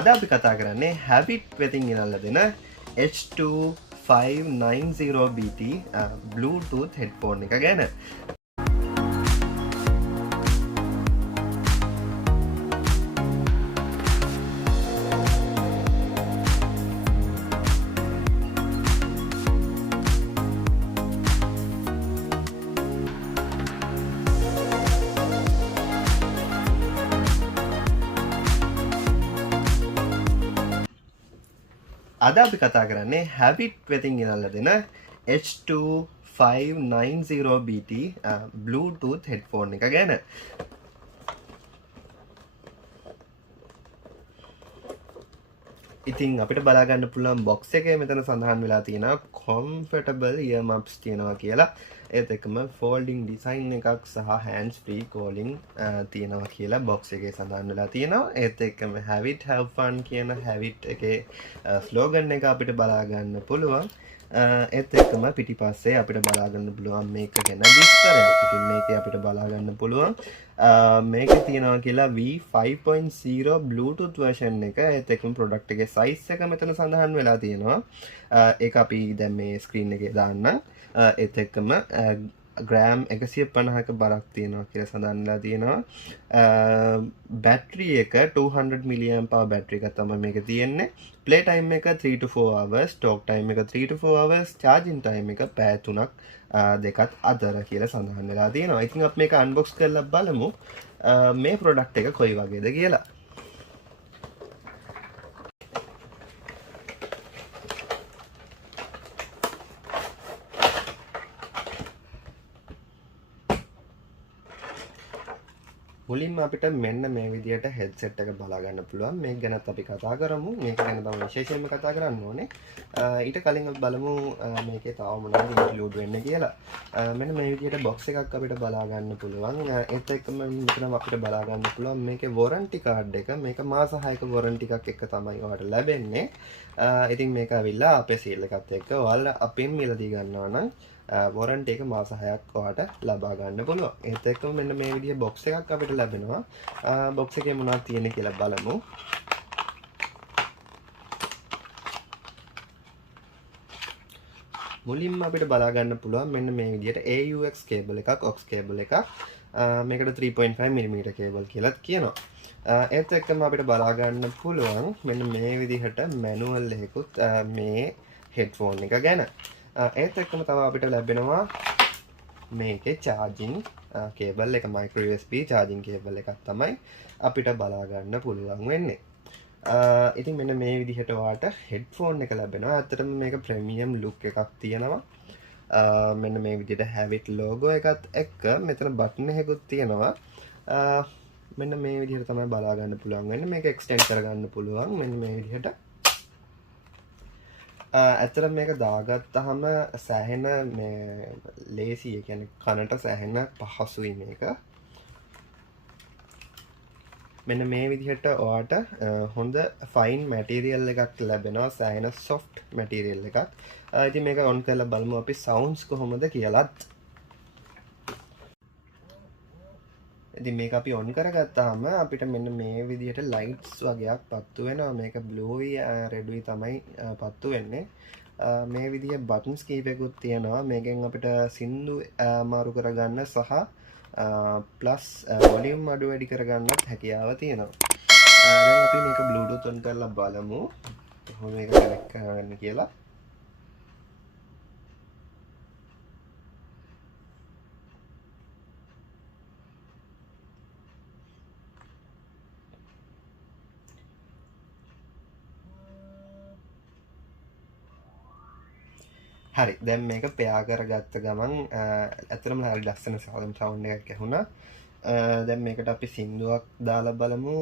අද අපි කතා කරන්නේ Havit වෙතින් ගෙනල්ලා දෙන H2590BT Bluetooth headphone එක ගැන. අද අපි කතා කරන්නේ Havit වෙතින් ගෙනල්ලා දෙන H2590BT Bluetooth headphone එක ගැන. ඉතින් අපිට බලා ගන්න පුළුවන් box එකේ මෙතන සඳහන් වෙලා තියෙනවා comfortable earmuffs තියෙනවා කියලා. ඒත් එක්කම folding design එකක් සහ hands free calling තියෙනවා කියලා box එකේ සඳහන් වෙලා තියෙනවා. ඒත් එක්කම Havit have fun කියන Havit එකේ slogan එක අපිට බලා ගන්න පුළුවන්. ඒත් එක්කම පිටිපස්සේ අපිට බලා ගන්න පුළුවන් මේක ගැන විස්තරයක්. ඉතින් මේකේ අපිට බලා ගන්න පුළුවන් මේකේ තියෙනවා කියලා V5.0 Bluetooth version එක. ඒත් එක්කම product එකේ size එක මෙතන සඳහන් වෙලා තියෙනවා. ඒක අපි දැන් මේ screen එකේ දාන්නම්. ඒත් එක්කම ග්‍රෑම් 150ක බරක් තියෙනවා කියලා සඳහන් වෙලා තියෙනවා. බැටරි එක 200 mAh බැටරි එක තමයි මේක තියෙන්නේ. play time එක 3 to 4 hours, talk time එක 3 to 4 hours, charging time එක පැය 3ක් දෙකත් අතර කියලා සඳහන් වෙලා තියෙනවා. ඉතින් අපි මේක unbox කරලා බලමු මේ product එක කොයි වගේද කියලා. මුලින්ම අපිට මෙන්න මේ විදිහට headset එක බලා ගන්න පුළුවන්. මේක ගැනත් අපි කතා කරමු. මේක ගැන තමයි විශේෂයෙන්ම කතා කරන්න ඕනේ. ඊට කලින් අපි බලමු මේකේ තව මොනවද include වෙන්නේ කියලා. මෙන්න මේ විදිහට box එකක් අපිට බලා ගන්න පුළුවන්. ඒත් එක්කම මෙතන අපිට බලා ගන්න පුළුවන් මේකේ warranty card එක. මේක මාස 6ක warranty එකක් එක්ක තමයි ඔයාලට ලැබෙන්නේ. ඉතින් මේක ඇවිල්ලා අපේ seal එකත් එක්ක ඔයාලා අපින් මිලදී ගන්නවා නම් warranty එක මාස 6ක් ඔයාලට ලබා ගන්න පුළුවන්. ඒත් එක්කම මෙන්න මේ විදිහේ box එකක් අපිට ලැබෙනවා. box එකේ මොනවද තියෙන්නේ කියලා බලමු. මුලින්ම අපිට බලා ගන්න පුළුවන් මෙන්න මේ විදිහට AUX cable එකක්, aux cable එකක්. මේකට 3.5 mm cable කියලාත් කියනවා. ඒත් එක්කම අපිට බලා ගන්න පුළුවන් මෙන්න මේ විදිහට manual එකකුත් මේ headphone එක ගැන. ඒත් එක්කම තව අපිට ලැබෙනවා මේකේ charging cable එක, micro USB charging cable එකක් තමයි අපිට බලා ගන්න පුළුවන් වෙන්නේ. ඉතින් මෙන්න මේ විදිහට ඔයාලට headphone එක ලැබෙනවා. ඇත්තටම මේක premium look එකක් තියෙනවා. මෙන්න මේ විදිහට Havit logo එකත් එක්ක මෙතන button එකකුත් තියෙනවා. මෙන්න මේ විදිහට තමයි බලා ගන්න පුළුවන් වෙන්නේ. මේක extend කරගන්න පුළුවන් මෙන්න මේ විදිහට. ඇත්තටම මේක දාගත්තාම සෑහෙන මේ ලේසි, ඒ කියන්නේ කනට සෑහෙන පහසුයි මේක. මෙන්න මේ විදිහට ඔයාට හොඳ fine material එකක් ලැබෙනවා, සෑහෙන soft material එකක්. ඉතින් මේක on කරලා බලමු අපි sounds කොහොමද කියලාත්. ඉතින් මේක අපි on කරගත්තාම අපිට මෙන්න මේ විදිහට lights වගේක් පත්තු වෙනවා. මේක bluey reduයි තමයි පත්තු වෙන්නේ. මේ විදිහේ buttons කීපයකුත් තියෙනවා. මේකෙන් අපිට සින්දු මාරු කරගන්න සහ plus volume අඩු වැඩි කරගන්නත් හැකියාව තියෙනවා. දැන් අපි මේක bluetooth on කරලා බලමු කොහොම මේක connect කරගන්න කියලා. හරි, දැන් මේක පෙයා කරගත්ත ගමන් ඇත්තටම හරි ලස්සන සවුන්ඩ් එකක් ඇහුණා. දැන් මේකට අපි සින්දුවක් දාලා බලමු.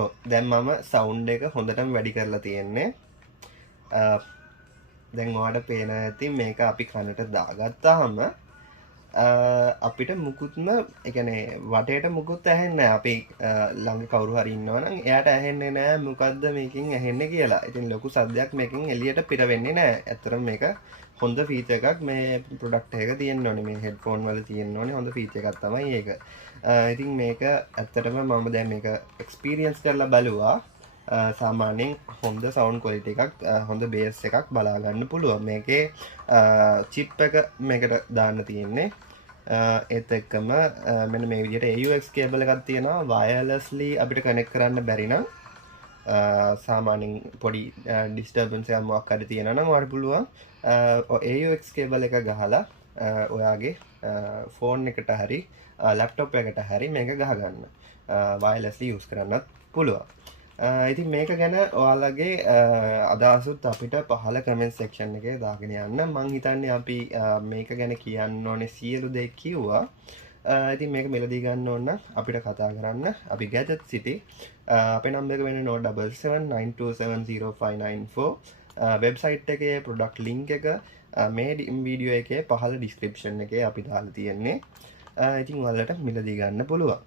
ඔව්, දැන් මම සවුන්ඩ් එක හොඳටම වැඩි කරලා තියෙන්නේ. දැන් ඔයාලට පේන ඇති මේක අපි කනට දාගත්තාම අපිට මුකුත්ම එකනේ වටේට මුකුත් ඇහෙන්නේ අපි ළඟ කවුරු හරි ඉන්නවනම් එයාට ඇහෙන්නේ නෑ මොකද්ද මේකෙන් ඇහෙන්නේ කියලා. ඉතින් ලොකු සද්දයක් මේකෙන් එළියට පිට වෙන්නේ නෑ. ඇත්තටම මේක හොඳ ෆීචර් එකක් මේ ප්‍රොඩක්ට් එකක තියෙන්න ඕනේ. මේ හෙඩ්ෆෝන් වල තියෙන්න ඕනේ හොඳ ෆීචර් එකක් තමයි ඒක. ඉතින් මේක ඇත්තටම මම දැන් මේක එක්ස්පීරියන්ස් කරලා බලුවා. සාමාන්‍යයෙන් හොඳ සවුන්ඩ් ක්වොලිටි එකක් හොඳ බේස් එකක් බලා ගන්න පුළුවන්. මේකේ චිප් එක මේකට දාන්න තියෙන්නේ. ඒත් එක්කම මෙන්න මේ විදිහට AUX කේබල් එකක් තියෙනවා. වයර්ලස්ලි අපිට කනෙක්ට් කරන්න බැරි නම් සාමාන්‍යයෙන් පොඩි ඩිස්ටර්බන්ස් එකක් මොකක් හරි තියෙනවා නම් ඔයාලට පුළුවන් AUX කේබල් එක ගහලා ඔයාගේ ෆෝන් එකට හරි ලැප්ටොප් එකට හරි මේක ගහගන්න. වයර්ලස්ලි යූස් කරන්නත් පුළුවන්. ඉතින් මේක ගැන ඔයාලගේ අදහසුත් අපිට පහල කමෙන්ට් සෙක්ෂන් එකේ දාගෙන යන්න. මං හිතන්නේ අපි මේක ගැන කියන්න ඕනේ සියලු දේ කිව්වා. ඉතින් මේක මෙලදී ගන්න ඕන නම් අපිට කතා කරන්න. අපි Gadget City අපේ නම්බර් එක වෙන්නේ 07792705994. වෙබ්සයිට් එකේ ප්‍රොඩක්ට් ලින්ක් එක මේ වීඩියෝ එකේ පහල ඩිස්ක්‍රිප්ෂන් එකේ අපි දාලා තියෙන්නේ. ඉතින් ඔයාලට මෙලදී ගන්න පුළුවන්.